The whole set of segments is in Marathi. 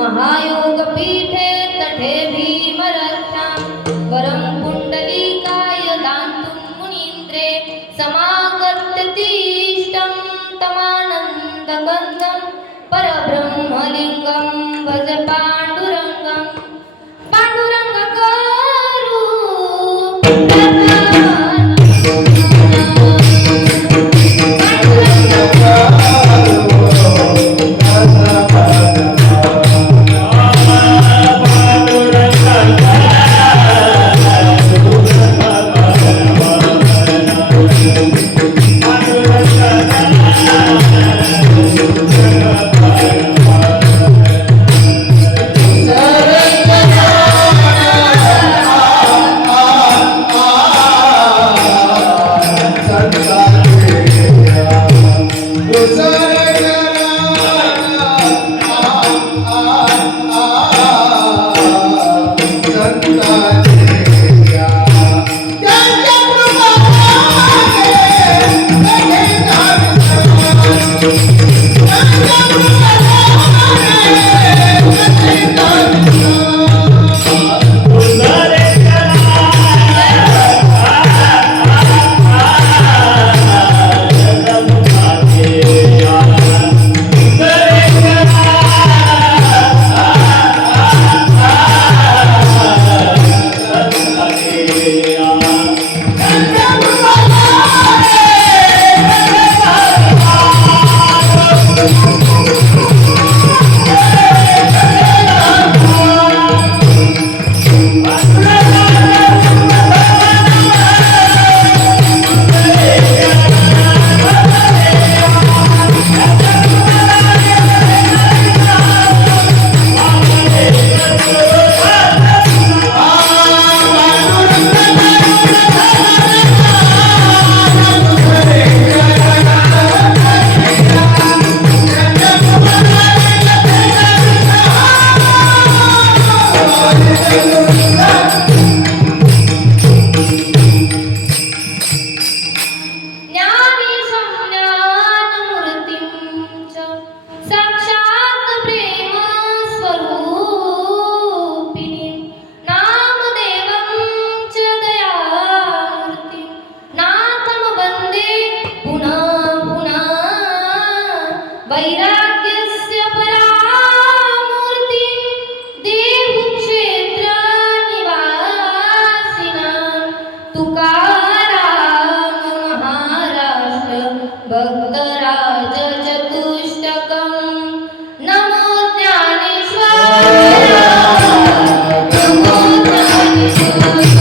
महायोगपीठे तटे भीमरथ्यां वरं पुण्डलीकाय दान्तुं मुनीन्द्रे समागत्य तिष्ठं तमानन्दगन्धं परब्रह्मलिङ्गं भज पाण्डुरङ्गं पाण्डुरङ्गकरू वैराग्यस्य परामूर्ति देहु क्षेत्र निवासिनां तुकाराम महाराष्ट्र भक्तराज चतुष्टकं नमो ज्ञानेश्वराय नमो ज्ञानेश्वराय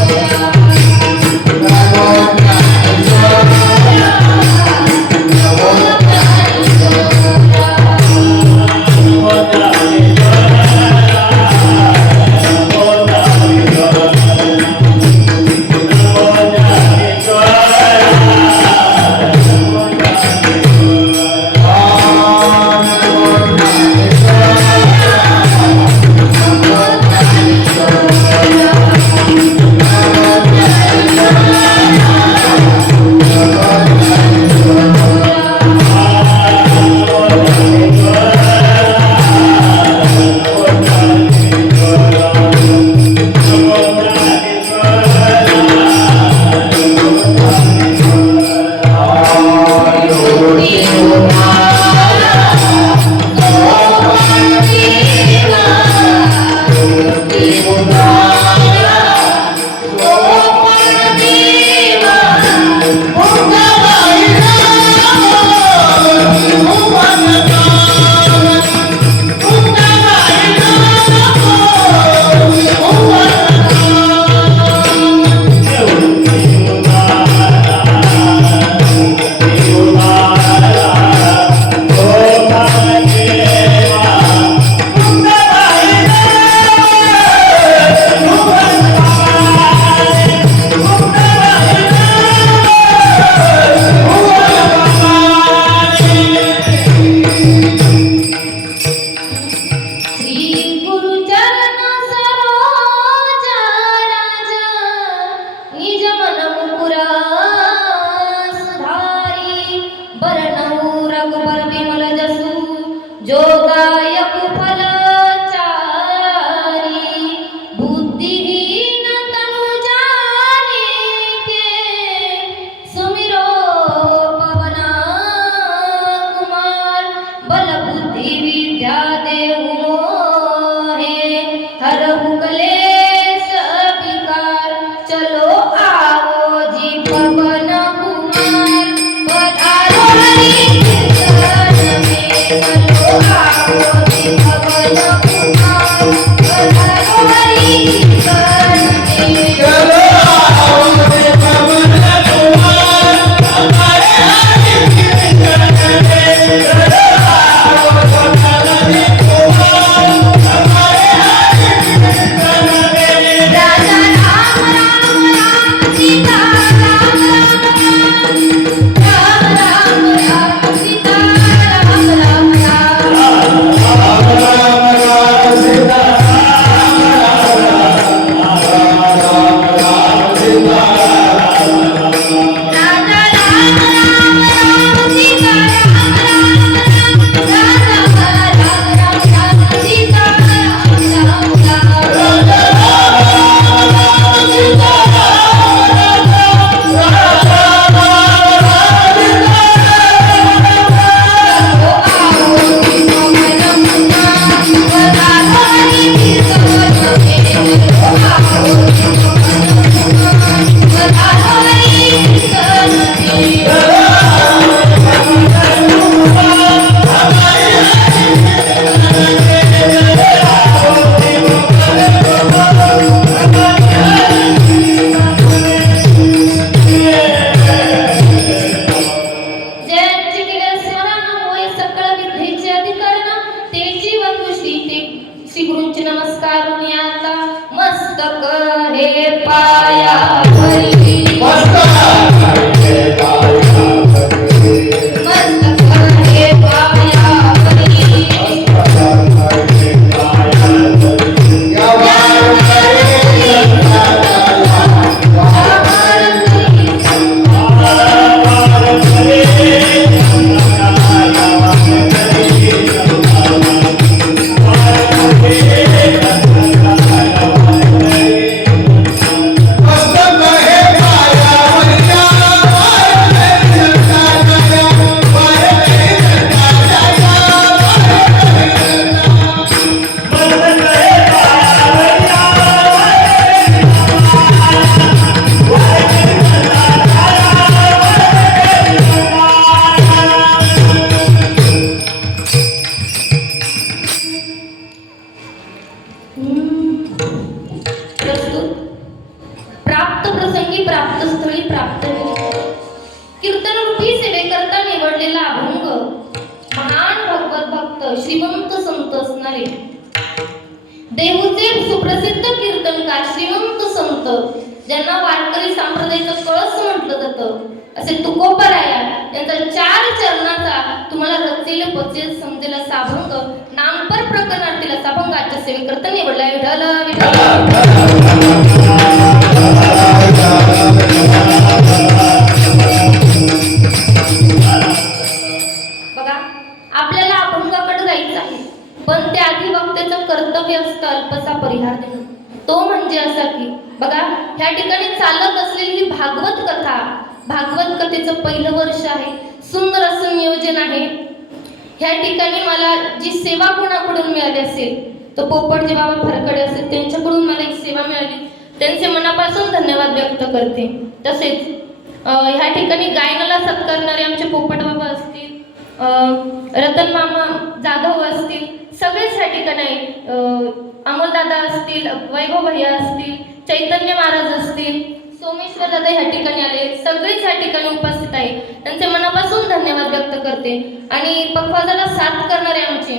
प्राप्त प्रसंगी प्राप्त स्थळी प्राप्त कीर्तन रूपी सेवेकरता निवडलेला अभंग महान भगवत भक्त श्रीमंत संत असणारे देहूचे सुप्रसिद्ध कीर्तनकार श्रीमंत संत ज्यांना वारकरी संप्रदायाचं कळस म्हटलं जातं असे तुकोबराया यांचा 4 चरणाचा तुम्हाला रचेल पचेल समजेल असा अभंग नामपर प्रकरणातील असा अभंग आजच्या सेवेकरता निवडलाय. विठ्ठल बघा आपल्याला अभंगाकडे जायचं आहे पण त्याआधी वक्त्याचं कर्तव्य असतं अल्पसा परिहार देणं. तो म्हणजे असा की बघा ह्या ठिकाणी चालत असलेली ही भागवत कथा भागवत कथेचं पहिलं वर्ष आहे. सुंदर असं नियोजन आहे. ह्या ठिकाणी मला जी सेवा कोणाकडून मिळाली असेल तर पोपटजी बाबा फरकडे असेल त्यांच्याकडून मला एक सेवा मिळाली त्यांचे मनापासून धन्यवाद व्यक्त करते. तसेच ह्या ठिकाणी गायनाला सत्कारणारे आमचे पोपट बाबा असतील रतन मामा जाधव असतील सगळेच ह्या ठिकाणी अमोलदादा असतील वैभव भैया असतील चैतन्य महाराज असतील सोमेश्वर दादा ह्या ठिकाणी आले सगळेच ह्या ठिकाणी उपस्थित आहे. त्यांचे मनापासून धन्यवाद व्यक्त करते. आणि पखवाजाला साथ करणारे आमचे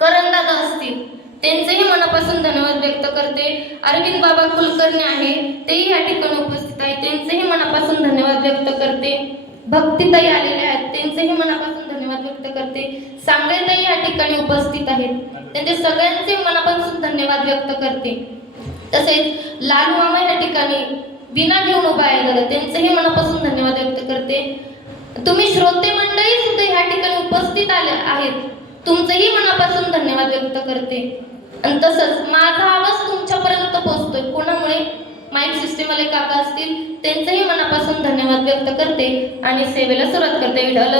करण दादा असतील त्यांचेही मनापासून धन्यवाद व्यक्त करते. अरविंद बाबा कुलकर्णी आहे तेही या ठिकाणी उपस्थित आहे त्यांचेही मनापासून धन्यवाद व्यक्त करते. भक्तिताई आलेले आहेत त्यांचेही मनापासून धन्यवाद व्यक्त करते. सांगळेताई या ठिकाणी उपस्थित आहेत त्यांचे सगळ्यांचे मनापासून धन्यवाद व्यक्त करते. तसेच लालू मामा या ठिकाणी विना घेऊन उभा आहे दादा त्यांचेही मनापासून धन्यवाद व्यक्त करते. तुम्ही श्रोते मंडळी सुद्धा या ठिकाणी उपस्थित आले आहेत तुमचेही मनापासून धन्यवाद व्यक्त करते. आणि तसंच माझा आवाज तुमच्यापर्यंत पोहोचतोय कोणामुळे माईक सिस्टीम वाले काका असतील त्यांचेही मनापासून धन्यवाद व्यक्त करते आणि सेवेला सुरुवात करते. विठ्ठल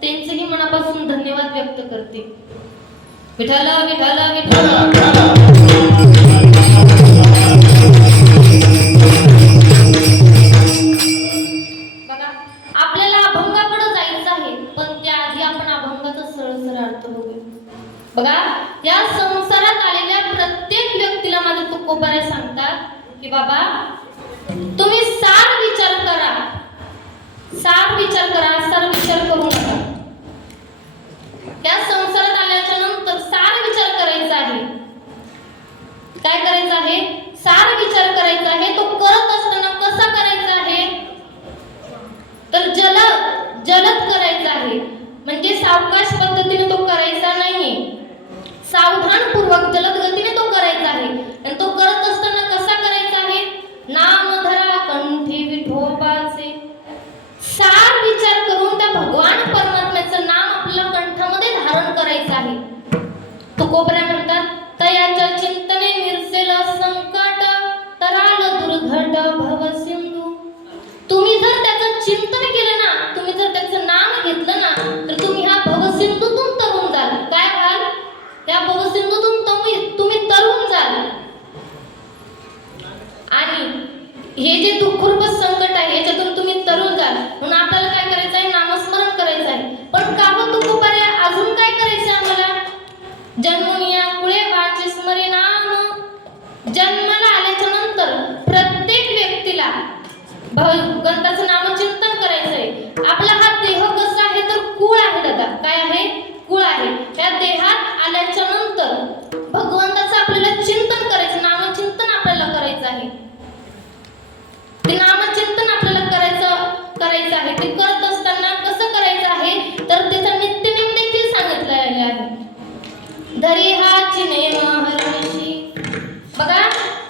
त्यांचेही मनापासून धन्यवाद व्यक्त करते. विठ्ठल विठ्ठल विठ्ठल बघा आपल्याला अभंगाकडे जायचं आहे पण त्याआधी आपण अभंगाचा सरळ अर्थ बघूया. बघा या संसारात आलेल्या प्रत्येक व्यक्तीला माझे तुकोबारे सांगतात की बाबा तुम्ही सार विचार करा सार विचार करू नका. या संसारात आल्याच्या नंतर सार विचार करायचा आहे. काय करायचं आहे? सार विचार करायचा आहे. तो करत असताना कसा करायचा आहे तर जलद करायचा आहे. म्हणजे सावकाश पद्धतीने तो करायचा नाही सावधानपूर्वक जलद गतीने तो करायचा आहे. आणि तो करत असताना कसा करायचा आहे? नाम धरा कंठी विठोबाचे सार विचार करून त्या भगवान परमात्म्याचं नाम आपल्या कंठामध्ये धारण करायचं आहे. तुकोबरा म्हणतात तयाच्या चिंतने निरसेल संकट तराल दुर्घट भवसिंधू. तुम्ही जर त्याचं चिंतन केलं ना तुम्ही जर त्याचं नाम घेतलं ना तर तुम्ही ह्या भवसिंधूतून तरुण जाल. काय व्हाल? त्या भवसिंधूतून तुम्ही तरुण जाल. आणि हे जे दुःखरूप संकट आहे याच्यातून तुम्ही तरुण जाल. म्हणून आपल्याला काय करायचं आहे? नामस्मरण करायचं आहे. पण का हो तुकोबारे अजून काय करायचं आम्हाला? जन्मनिया कुळे वाचे स्मरे नाम. जन्माला आल्याच्या नंतर प्रत्येक व्यक्तीला भगवंताचं नामचिंतन करायचं आहे. आपला हा देह कसा आहे तर कुळ आहे दादा. काय आहे? कुळ आहे. या देहात आल्याच्या नंतर भगवंताचं आपल्याला चिंतन करायचं, नामचिंतन आपल्याला करायचं आहे. ते नामचिंतन आपल्याला करायचं आहे. ते करत असताना कसं करायचं आहे तर त्याचा नित्यनेम देखील सांगितलेला आहे. धरी हा चिने महर्षी. बघा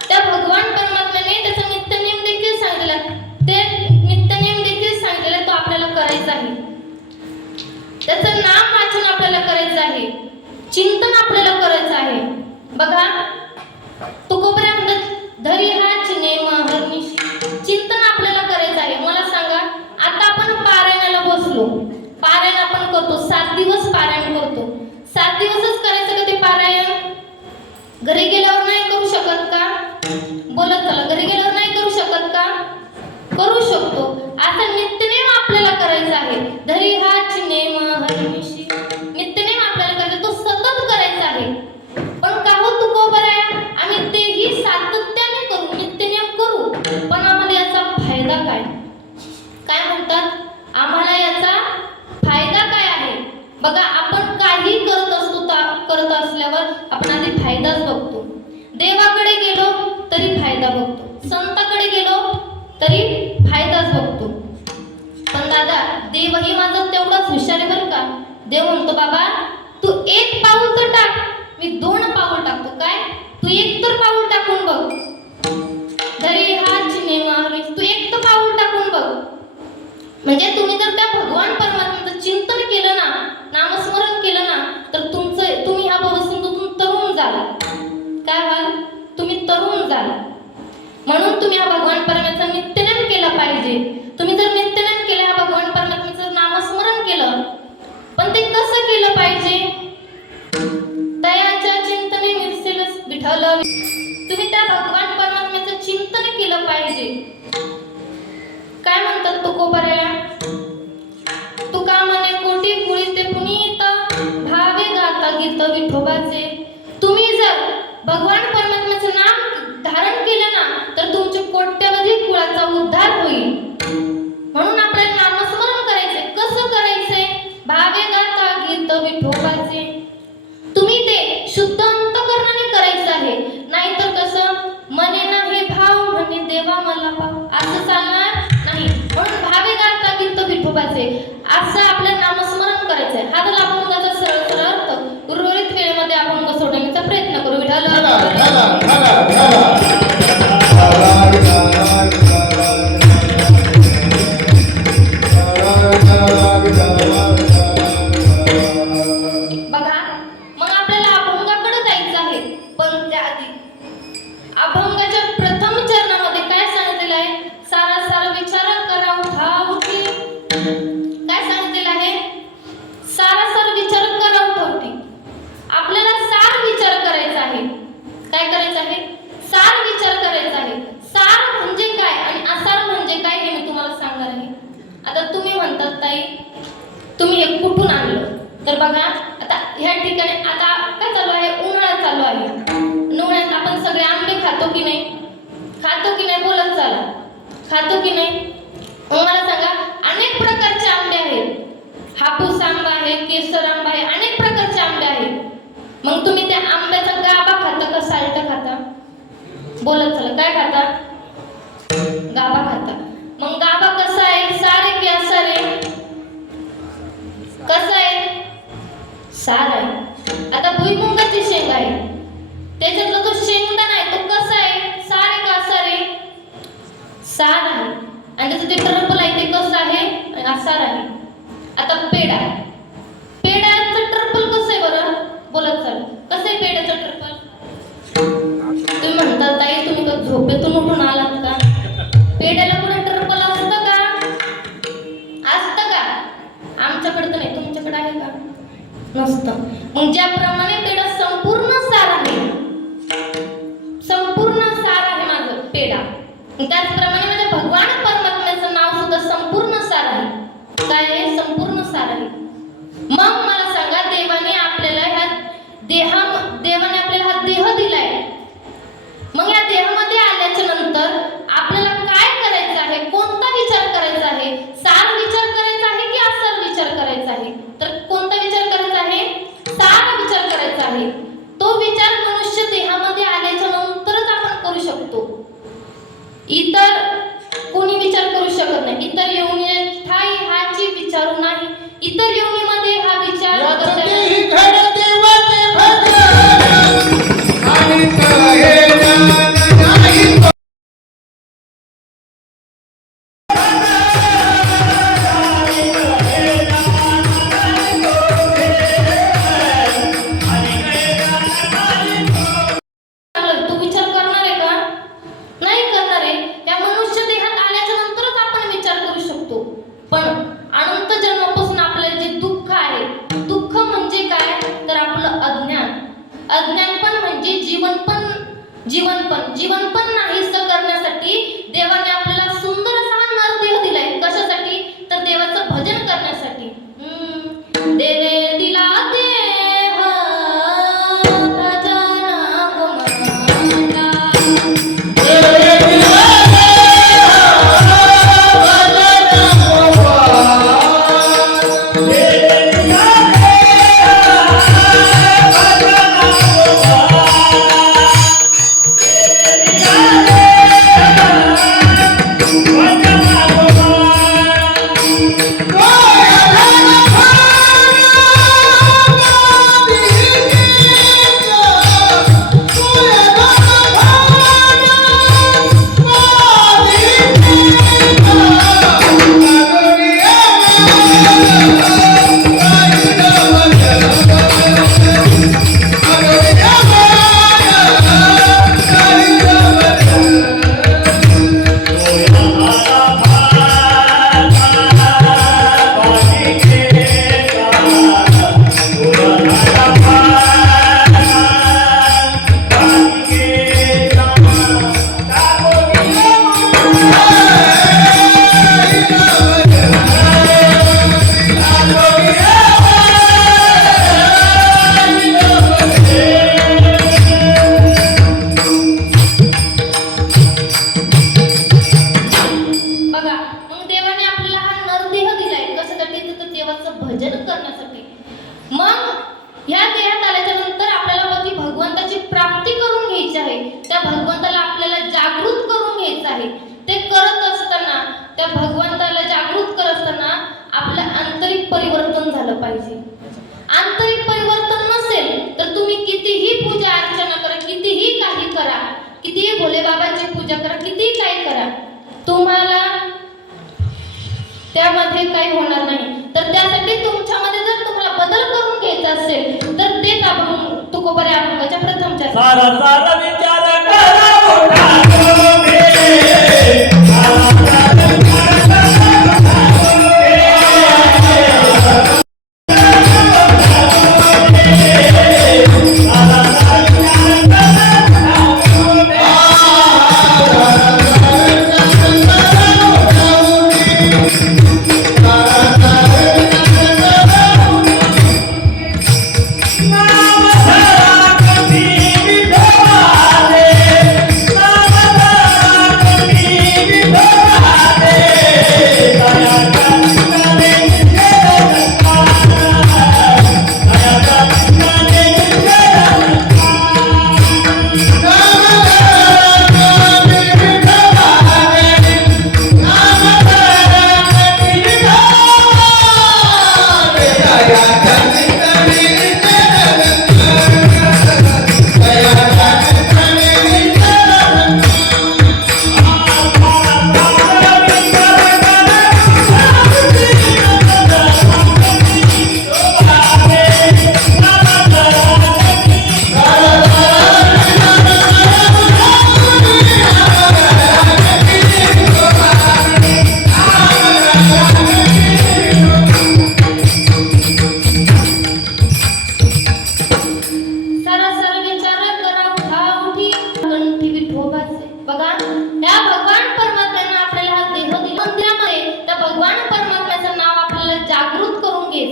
त्या भगवान परमात्म्याने त्याचा नित्यनेम देखील सांगितलेला आहे. ते नित्यनेम देखील सांगितलेला आहे, तो आपल्याला करायचा आहे. त्याचं नाम वाचन आपल्याला करायचं आहे, चिंतन आपल्याला करायचं आहे. बघा तुकोबऱ्या म्हणतात धरी हा चिने महर्षी. चिंतन आपल्याला करायचं आहे. मला सांगा आता आपण पारायणाला बसलो, पारायण आपण करतो, 7 दिवस पारायण करतो. 7 दिवसच करायचं का ते पारायण? घरी गेल्यावर नाही करू शकत का? बोलत चला, घरी गेल्यावर नाही करू शकत का? करू शकतो. आता नित्यनेम आपल्याला करायचा आहे. धरी हा चिने महर्षी. नित्यनेम आपल्याला करायचा, तो सतत करायचा आहे. पण का हो तुकोबऱ्या, आम्ही तेही सातत्याने करू, नित्यनेम करू, पण आम्हाला याचा फायदा काय? काय म्हणतात? आम्हाला याचा फायदा काय आहे? बघा आपण काही करत असल्यावर आपण आधी फायदाच बघतो. देवाकडे गेलो तरी फायदा बघतो, संताकडे गेलो तरी फायदाच बघतो. पण दादा देवही माझा तेवढाच हुशार आहे बरं का. देव म्हणतो बाबा तू 1 पाऊल तर टाक, मी 2 पाऊल टाकतो. काय? तू 1 तर पाऊल टाकून बघ. धरी हा चिने महर्षी. तू 1 तर पाऊल टाकून बघ. म्हणजे तुम्ही जर त्या भगवान परमात्म्याचं चिंतन केलं ना, नामस्मरण केलं ना, तर तुम्ही ह्या भवसिंधूतून तरुण जाल. काय व्हाल? तुम्ही तरुण जाल. म्हणून तुम्ही हा भगवान परमात्म्याचं नित्यनेम केलं पाहिजे. तुम्ही जर नित्यनेम केलं, हा भगवान परमात्म्याचं नामस्मरण केलं, पण ते कसं केलं पाहिजे? दयाच्या चिंतने मिरसेल विठ्ठल. तुम्ही त्या भगवान परमात्म्याचं चिंतन केलं पाहिजे. काय म्हणतात तुकोबऱ्या? तुका म्हणे कोटी कुळीते पुनीत भावे गाता गीत विठोबाचे. तुम्ही जर भगवान परमात्म्याचं नाम धारण केलं ना, तर तुमच्या कोट्यवधी कुळाचा उद्धार होईल. म्हणून आपल्याला नामस्मरण करायचंय. कसं करायचंय? भावे गाता गीत विठोबाचे. तुम्ही ते शुद्ध अंतःकरणाने करायचं आहे. नाहीतर कसं मने नाही भाव म्हणे देवा मला पाव, असं चालणार नाही. म्हणून भावे गाता गीत विठोबाचे असं आपलं नामस्मरण करायचंय. हा तर अभंगाचा सरळ अर्थ उर्वरित वेळेमध्ये अभंग सोडवण्याचा प्रयत्न करू. विठ्ठल बघा मग आपल्याला अभंगाकडे जायचं आहे. पण त्याआधी अभंगाच्या प्रथम चरणामध्ये काय सांगितलेलं आहे? सारा विचार करा उठावटी. काय सांगितलेलं आहे? सारा विचार करा उठावटी. आपल्याला सार विचार करायचा आहे. काय करायचं आहे? सार विचार करायचा आहे. सार म्हणजे काय आणि असार म्हणजे काय हे मी तुम्हाला सांगणार आहे. आता तुम्ही म्हणतात ताई तुम्ही हे कुठून आणलं? तर बघा आता ह्या ठिकाणी आता काय चालू आहे? उन्हाळा चालू आहे. उन्हाळ्यात आपण सगळे आंबे खातो की नाही? खातो की नाही? बोलत चला. खातो की नाही? मला सांगा. अनेक प्रकारचे आंबे आहेत. हापूस आंबा आहे, केसर आंबा आहे, अनेक प्रकारचे आंबे आहेत. मग तुम्ही त्या आंब्याचा गाभा खाता का साल्ट खाता? बोलत चला. काय खाता? गाभा खाता. मग गाभा कसा आहे? सार आहे की असार आहे? कसं आहे? सार आहे. आता भुईमुगाची शेंग आहे, त्याच्यातला जो शेंगदाणा आहे तो कसा आहे? सार आहे का असार आहे? सार आहे. आणि त्याचं ते टरफल आहे ते कसं आहे? असार आहे. आता पेढा, पेढ्याचं टरफल कसं आहे बरं? बोलत चला. कसं आहे पेढ्याचं टरफल? तुम्ही म्हणतात ताई तुम्ही का झोपेतून उठून आलात का? पेढ्याला कुठे टरफल असतं का? असतं का? आमच्याकडे तर नाही. तुमच्याकडे आहे का? नसतं. मग ज्याप्रमाणे पेढा संपूर्ण सार आहे, संपूर्ण सार आहे माझं पेढा, त्याचप्रमाणे माझ्या भगवान परमात्म्याचं नाव सुद्धा संपूर्ण सार आहे. काय आहे? संपूर्ण सार आहे. मग मला सांगा देवाने आपल्याला हा देह दिलाय. मग या देहामध्ये आल्याच्या नंतर आपल्याला काय करायचं आहे? कोणता विचार जीवन पण नाहीसं करण्यासाठी देवाने आपल्याला सुंदर असा हा नरदेह दिलाय. कशासाठी? तर देवाचं भजन करण्यासाठी. देवे दिला देह भजन गुमाला. परिवर्तन झालं पाहिजे. आंतरिक परिवर्तन नसेल तर तुम्ही कितीही पूजा अर्चना करा, कितीही काही करा, कितीही भोले बाबांची पूजा करा, कितीही काही करा, तुम्हाला त्यामध्ये काही होणार नाही. तर त्यासाठी तुमच्यामध्ये जर तुम्हाला बदल करून घ्यायचा असेल तर तेच आपण तुकोबाऱ्या अभंगाच्या प्रथम चर्चा.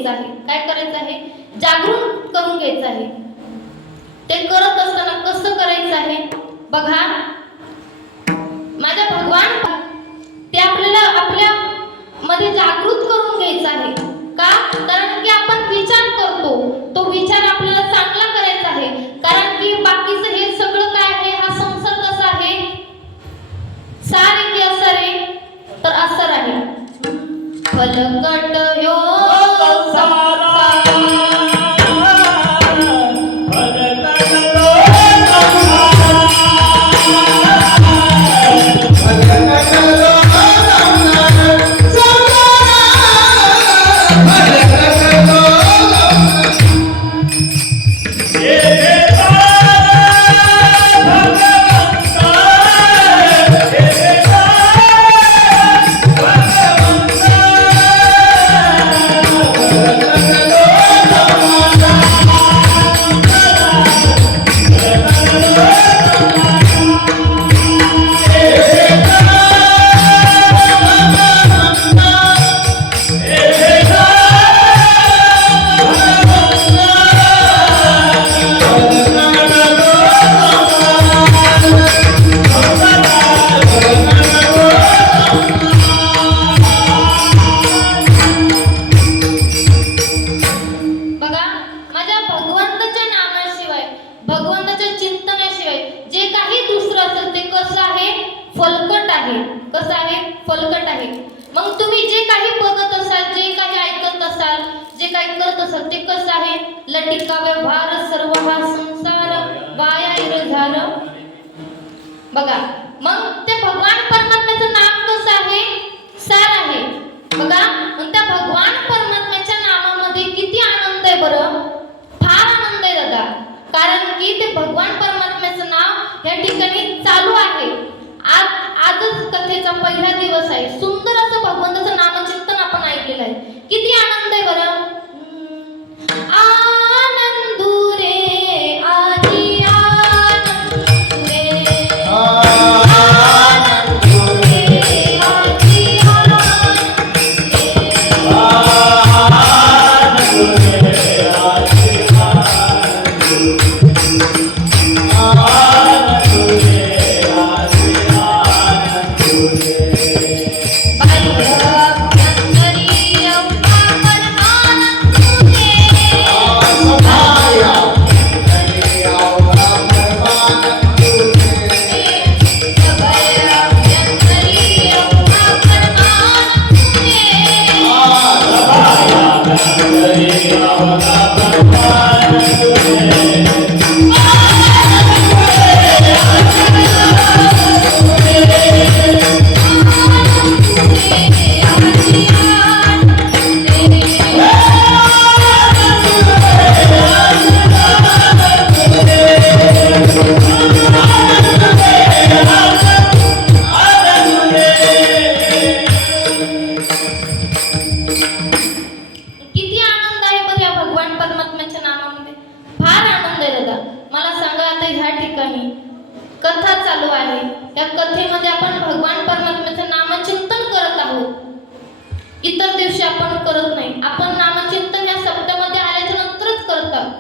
विचार काय करायचं आहे? जागृत करून घ्यायचं आहे. ते करत असताना कसं करायचं आहे बघा. माझ्या भगवान ते आपल्याला आपल्या मध्ये जागृत करून घ्यायचं आहे. का? कारण की आपण विचार करतो, तो विचार आपल्याला चांगला करायचा आहे. कारण की बाकीचं हे सगळं काय आहे, हा संसार कसा आहे, सार की असर आहे, तर असर आहे. फलकट यो आहे. मग तुम्ही जे काही बघत असाल, जे काही ऐकत असाल, जे काही करत असाल ते कसं आहे? लटिका व्यवहार सर्व हा संसार वाया इरझार. बघा, मग ते भगवान परमात्म्याचं नाम कसं आहे? सार आहे. बघा, मग त्या भगवान परमात्म्याच्या नामामध्ये किती आनंद आहे बरं? फार आनंद आहे दादा. कारण की ते भगवान परमात्म्याचं नाव या ठिकाणी चालू आहे. आजच कथेचा पहिला दिवस आहे. सुंदर असं भगवंताचं नामचिंतन आपण ऐकलेलं आहे. किती आनंद आहे बरं? आनंदू रे आजी आनंदू रे, आनंदू रे आजी कथा चालू आहे. या कथेमध्ये आपण भगवान परमात्म्याचे नामचिंतन करत आहोत. इतर दिवशी आपण करत नाही. आपण नामचिंतन या सप्त्यामध्ये आल्याच्या नंतरच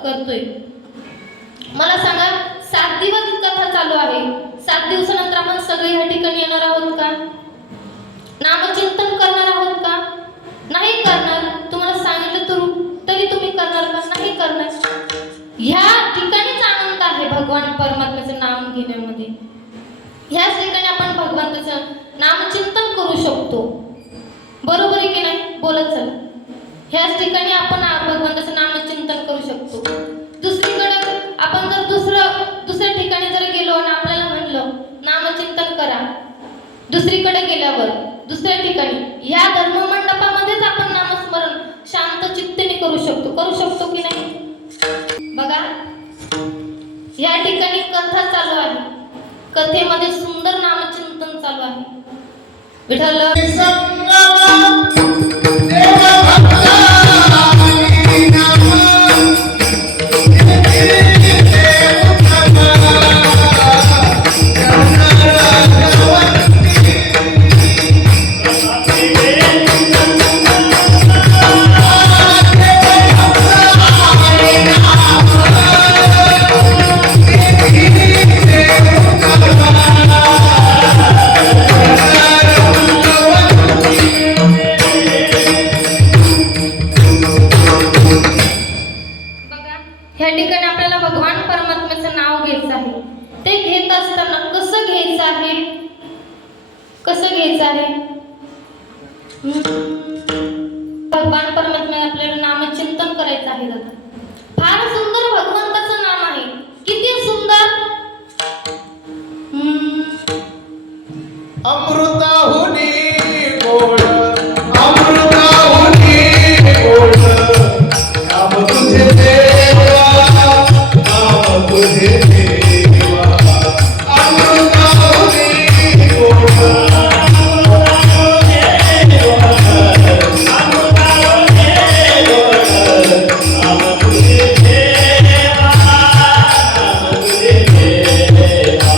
करतोय. मला सांगा, 7 दिवस कथा चालू आहे. 7 दिवसानंतर आपण सगळे या ठिकाणी येणार आहोत का? नामचिंतन करणार आहोत का? नाही करणार. तुम्हाला सांगितलं तरी तुम्ही करणार का? नाही करणार. ह्या ठिकाणीच आनंद आहे भगवान परमात्म्याचं नाम घेण्यामध्ये. ह्याच ठिकाणी आपण भगवंताचं नामचिंतन करू शकतो. बरोबर आहे की नाही? बोलत चला. ह्याच ठिकाणी आपण भगवंताचं नामचिंतन करू शकतो. दुसरीकडे आपण जर दुसऱ्या ठिकाणी जर गेलो आणि आपल्याला म्हणलं नामचिंतन करा, दुसरीकडे गेल्यावर दुसऱ्या ठिकाणी ह्या धर्ममंडपामध्येच आपण नामस्मरण शांत चित्तेने करू शकतो की नाही? बघा, या ठिकाणी कथा चालू आहे. कथेमध्ये सुंदर नामचिंतन चालू आहे. विठ्ठल ह्या ठिकाणी आपल्याला भगवान परमात्म्याचं नाव घ्यायचं आहे. ते घेत असताना कसं घ्यायचं आहे? भगवान परमात्म्या आपल्याला नामचिंतन करायचं आहे दादा. फार सुंदर भगवंताचं नाम आहे. किती सुंदर! अमृताहुनी गोड, अमृताहुनी गोड, नाम तुझे देवा, नाम तुझे देवा. अमृताहुनी गोड, अमृताहुनी गोड, अमृताहुनी गोड, नाम तुझे देवा, नाम तुझे देवा.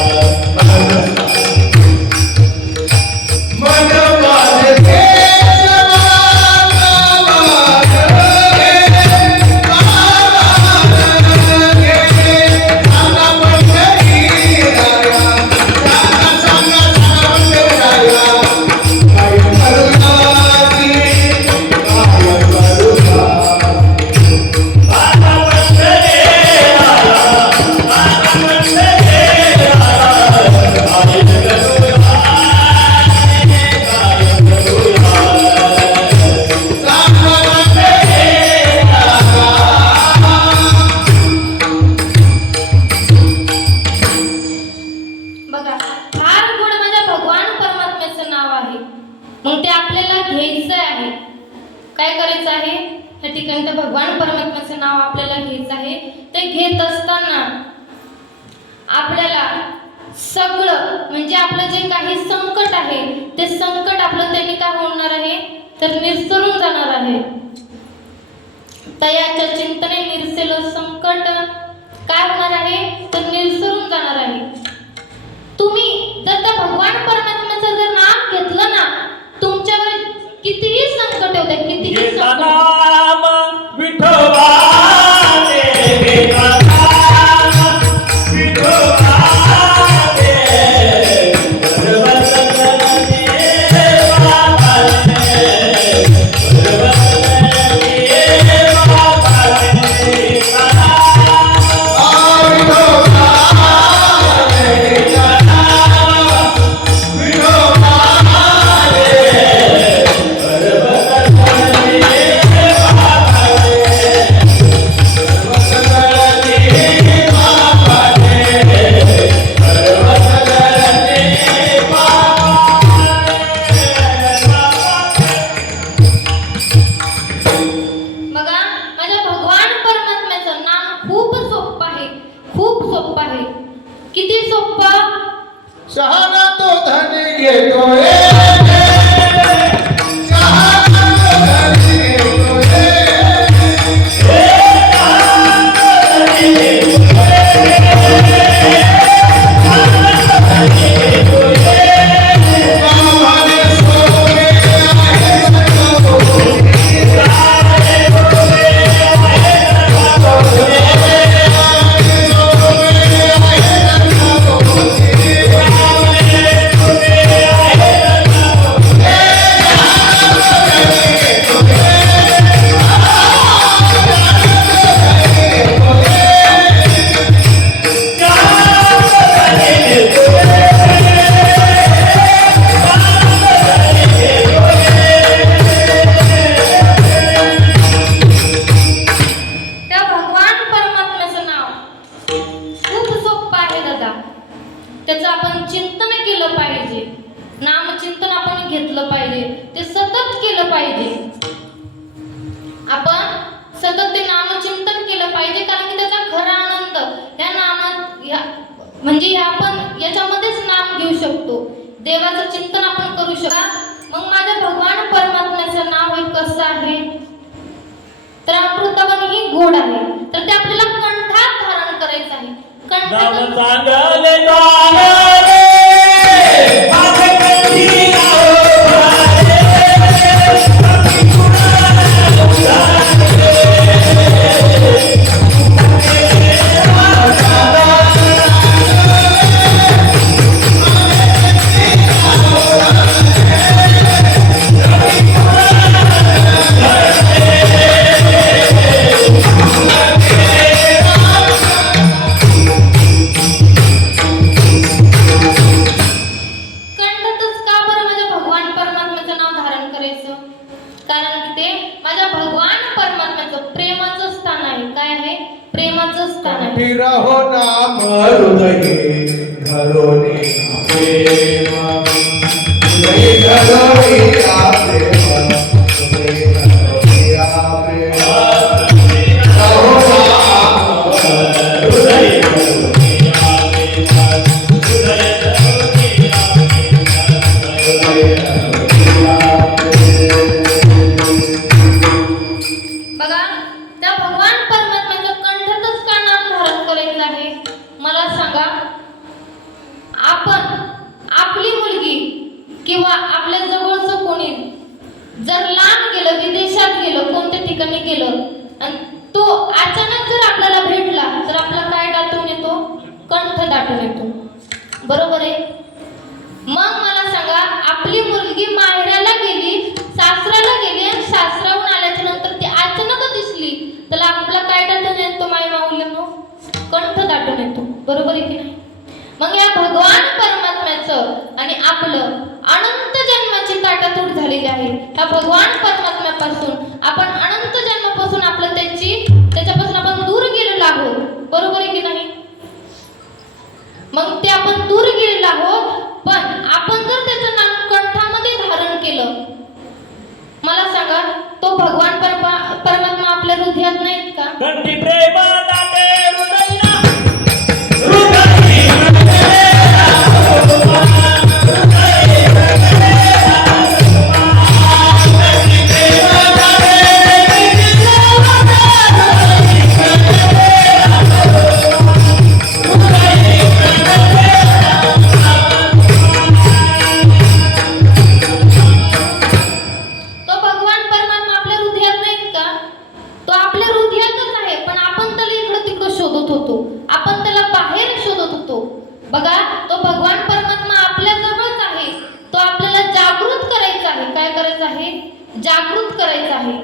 आपल्याला घ्यायचं आहे. काय करायचं आहे? या ठिकाणी तर भगवान परमात्म्याचं नाव आपल्याला घ्यायचं आहे. ते घेत असताना आपल्याला सगळं म्हणजे आपलं जे काही संकट आहे ते संकट आपलं त्यांनी काय होणार आहे तर निसरून जाणार आहे. तयाच्या चिंतने निरसेल संकट काय होणार आहे तर निसरून जाणार आहे. तुम्ही जर त्या भगवान परमात्म्याचं जर नाम घेतलं ना तुमच्यावर कितीही संकट होते कितीही घेता संकट नाम विठोबाचे, घेता नाम विठोबाचे, सर्वत्र देवा पालने, सर्वत्र देवा पालने, घेता नाम विठोबाचे, घेता नाम विठोबाचे, बघा माझ्या भगवान परमात्म्याचं नाम खूप सोपं आहे. खूप सोपं आहे. किती सोपं? शहाणा तो धनी घेतोय, शहाणा तो धनी घेतोय, नावाने सोने आहे त्या भगवान परमात्म्याचं नाव खूप सोपं आहे दादा. त्याचं आपण चिंतन केलं पाहिजे. नामचिंतन आपण घेतलं पाहिजे. ते सतत केलं पाहिजे. आपण सतत ते नामचिंतन केलं पाहिजे कारण की त्याचा खरा आनंद या नामात म्हणजे आपण याच्यामध्येच नाम घेऊ शकतो. देवाचं चिंतन आपण करू शकतो. मग माझ्या भगवान परमात्म्याचं नाव हे कसं आहे तर अमृतवन ही गोड आहे. तर ते आपल्याला कंठात धारण करायचं आहे. नाम कंठात चांगले चांगले माझे कंठी नाव भाले, कधी कुणाला उदासे, कंठातच का बरं माझ्या भगवान परमात्म्याचं नाव धारण करायचं? कारण की ते माझ्या भगवान परमात्म्याचं प्रेमाचं स्थान आहे. काय आहे? प्रेमाचं स्थान आहे. फिर हो नाम हृदये घरोनी प्रेम, हृदय घरोनी प्रेम, हृदय घरोनी प्रेम, रहो नाम हृदय करुणी आवे साध, हृदय करुणी आवे साध, हृदय बघा त्या भगवान परमात्म्याचं कंठातच का नाम धारण करायचं आहे? मला सांगा. आपण आपली मुलगी किंवा आपल्या जवळचं कोणी जर लांब गेलं विदेशात गेलं कोणत्या ठिकाणी गेलं आणि तो अचानक जर आपल्याला भेटला तर आपला काय दाटून येतो? कंठ दाटून येतो. बरोबर आहे. मग मला सांगा आपली मुलगी माहेराला गेली सासराला गेली आणि सासराहून आल्याच्या नंतर ती अचानक दिसली तर आपला काय दाटून येतो? माय माऊलींनो कंठ दाटून येतो. बरोबर आहे की नाही? मग या भगवान परमात्म्याचं आणि आपलं अनंत जन्माची ताटातूट झालेली आहे. त्या भगवान परमात्म्यापासून आपण अनंत जन्मापासून आपलं त्याच्यापासून आपण दूर गेलेलो आहोत. बरोबर आहे की नाही? मग ते आपण दूर गेलेलो आहोत पण आपण जर त्याचं नाम कंठामध्ये धारण केलं तो भगवान परमात्मा आपल्या हृदयात नाहीत का? कंठी प्रेमा दाटे हृदयना हृदय तो भगवान परमात्मा आपल्या हृदयात नाहीत का? तो आपल्या हृदयातच आहे, पण आपण त्याला इकडं तिकडं शोधत होतो, आपण त्याला बाहेर शोधत होतो. बघा, तो भगवान परमात्मा आपल्या जवळच आहे. तो आपल्याला जागृत करायचा आहे. काय करायचं आहे? जागृत करायचा आहे.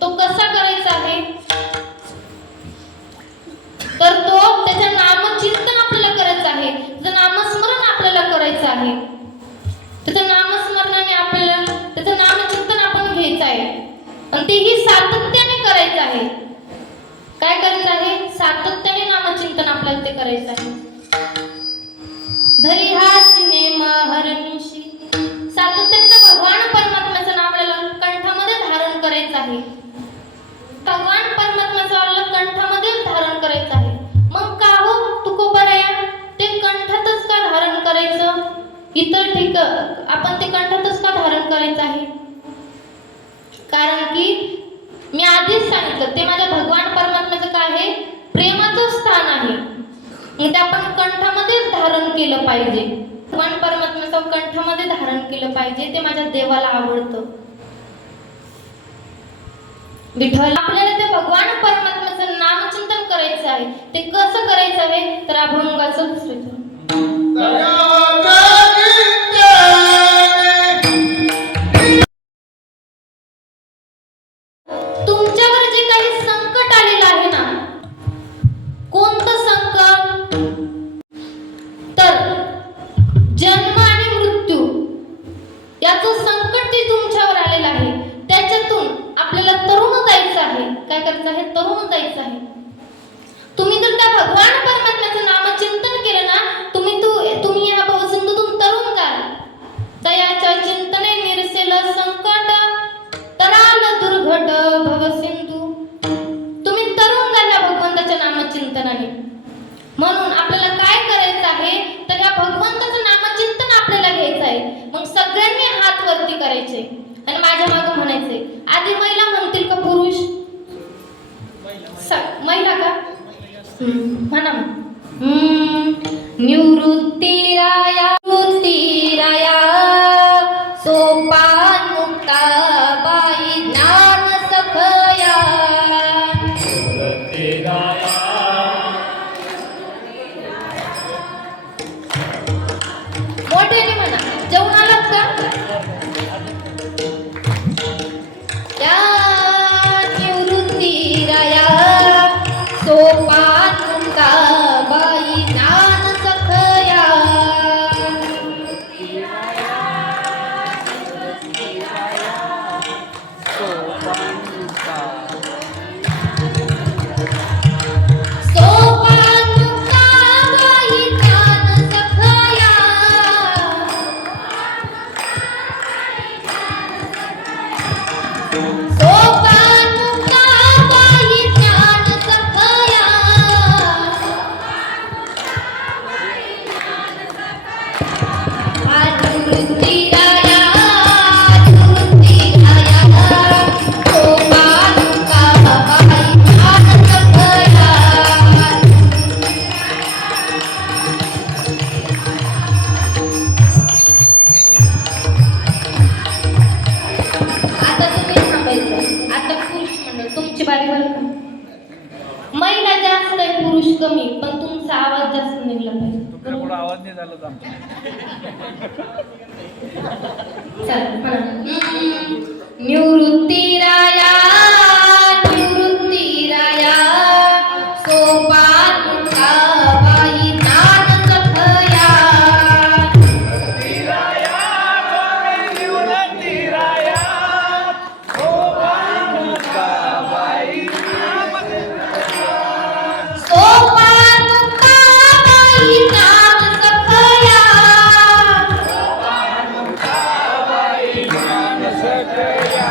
तो कसा करायचा आहे? तर तो त्याच्या नामचिंतन आपल्याला करायचं आहे. त्याचं नामस्मरण आपल्याला करायचं आहे. त्याच्या नामस्मरणाने आपल्याला त्याचं नामचिंतन आपण घ्यायचं आहे. आणि तेही सातत्याने करायचं आहे. काय करायचं आहे? सातत्याने नामचिंतन आपल्याला ते करायचं आहे. धरी हा सिनेमा हरनिशी सातत्याने भगवान परमात्म्याचं नाव आपल्याला कंठामध्ये धारण करायचं आहे. भगवान परमात्म्याचं आपल्याला कंठामध्ये धारण करायचं आहे. मग का हो तुकोबराया, ते कंठातच का धारण करायचं? इतर ठीक आपण ते कंठातच का धारण करायचं आहे? कारण की मी आधीच सांगितलं, ते माझ्या भगवान परमात्म्याचं काय आहे? प्रेमाचं स्थान आहे. मग ते आपण कंठामध्ये धारण केलं पाहिजे. भगवान परमात्म्याचं कंठामध्ये धारण केलं पाहिजे. ते माझ्या देवाला आवडतं. विठ्ठल आपल्याला ते भगवान परमात्म्याचं नामचिंतन करायचं आहे. ते कसं करायचं आहे? तर अभंगाचं दुसरं तुमच्यावर जे काही संकट आलेलं आहे ना, कोणतं संकट? तर जन्म आणि मृत्यू याचं संकट जे तुमच्यावर आलेलं आहे, त्याच्यातून आपल्याला तरुण जायचं आहे. काय करायचं आहे? तरुण जायचं आहे. तुम्ही जर त्या भगवान परमात्म्याचं नामचिंतन केलं ना, तुम्ही या भवसिंधूतून तरुण जाल. तयाच्या चिंतने निरसेल संकट, तराल दुर्घट भवसिंधू. तुम्ही तरुण झाल्या भगवंताच्या नामचिंतनाने. म्हणून आपल्याला काय करायचं आहे? तर या भगवंताचं नामचिंतन आपल्याला घ्यायचं आहे. मग सगळ्यांनी हात वरती करायचे आणि माझ्या मागे म्हणायचे. आधी महिला म्हणतील का पुरुष? महिला का? म्हणा निवृत्तीराया निवृत्तीराया सोपान मुक्ताबाई ज्ञान सखया. मोठ्याने म्हणा. जेवण आलात का? या निवृत्तीराया सोपान मुक्ताबाई ज्ञान सखया. सोपान मुक्ताबाई ज्ञान सखया. सोपान मुक्ताबाई ज्ञान सखया. निवृत्तीराया निवृत्तीराया सोपान मुक्ताबाई ज्ञान सखया. आता तुम्ही थांबायचं. आता पुरुष मंडळ तुमची बारी बरं का. महिला जास्त आहे, पुरुष कमी, पण तुमचा आवाज जास्त निघला पाहिजे. थोडा आवाज नाही झाला तर आमचा. चला म्हणा. निवृत्तीराया निवृत्तीराया सोपान मुक्ताबाई ज्ञान सखया. सोपान मुक्ताबाई ज्ञान सखया. सखया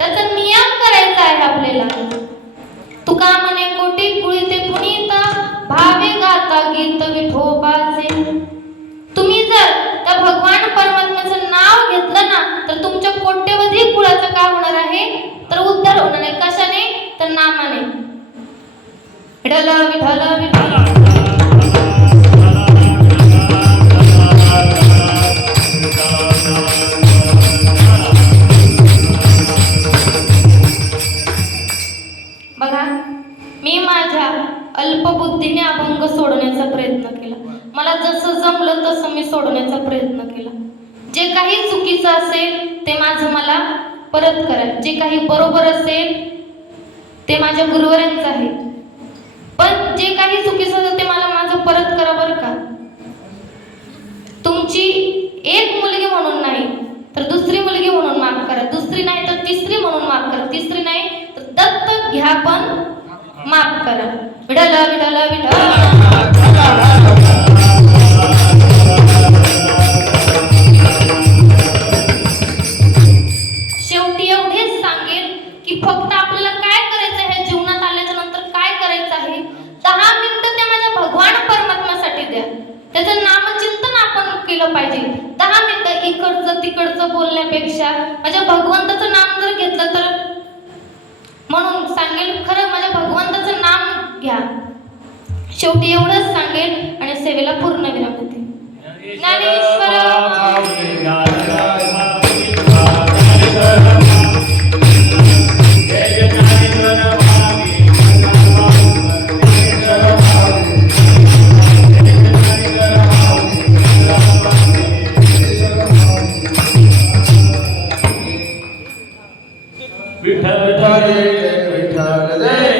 त्याचा नियम करायचा आहे आपल्याला. तुका म्हणे कोटी कुळीते पुनीत भावे गाता गीत विठोबाचे. तुम्ही जर त्या भगवान परमात्म्याचं नाव घेतलं ना तर तुमच्या कोट्यवधी कुळाचं काय होणार आहे तर उद्धार होणार आहे. कशाने तर नामाने. विठ्ठल विठ्ठल विठ्ठल. बघा मी माझ्या अल्पबुद्धीने अभंग सोडण्याचा प्रयत्न केला. मला जसं जमलं तसं मी सोडण्याचा प्रयत्न केला. जे काही चुकीचं असेल ते माझं मला परत करा. जे काही बरोबर असेल ते माझ्या गुरुवरांचं आहे. पण जे काही चुकीचं असेल ते मला माझं परत करा बरं का. तुमची एक मुलगी म्हणून नाही तर दुसरी मुलगी म्हणून माफ करा. दुसरी नाही तर तिसरी म्हणून माफ करा. तिसरी नाही तर दत्तक घ्या पण माफ करा. विठ्ठल विठ्ठल विठ्ठल. शेवटी एवढेच सांगेल की फक्त आपल्याला काय करायचं आहे जीवनात आल्याच्या नंतर काय करायचं आहे 10 मिनिटं त्या माझ्या भगवान परमात्म्यासाठी द्या. त्याचं नामचिंतन आपण केलं पाहिजे. 10 मिनिटं इकडचं तिकडचं बोलण्यापेक्षा माझ्या भगवंताचं नाम जर घेतलं तर म्हणून सांगेल खरं माझ्या भगवंताचं नाम घ्या. शेवटी एवढंच सांगेल आणि सेवेला पूर्ण विराम देते. ज्ञानेश्वर विठ्ठल विठ्ठल जय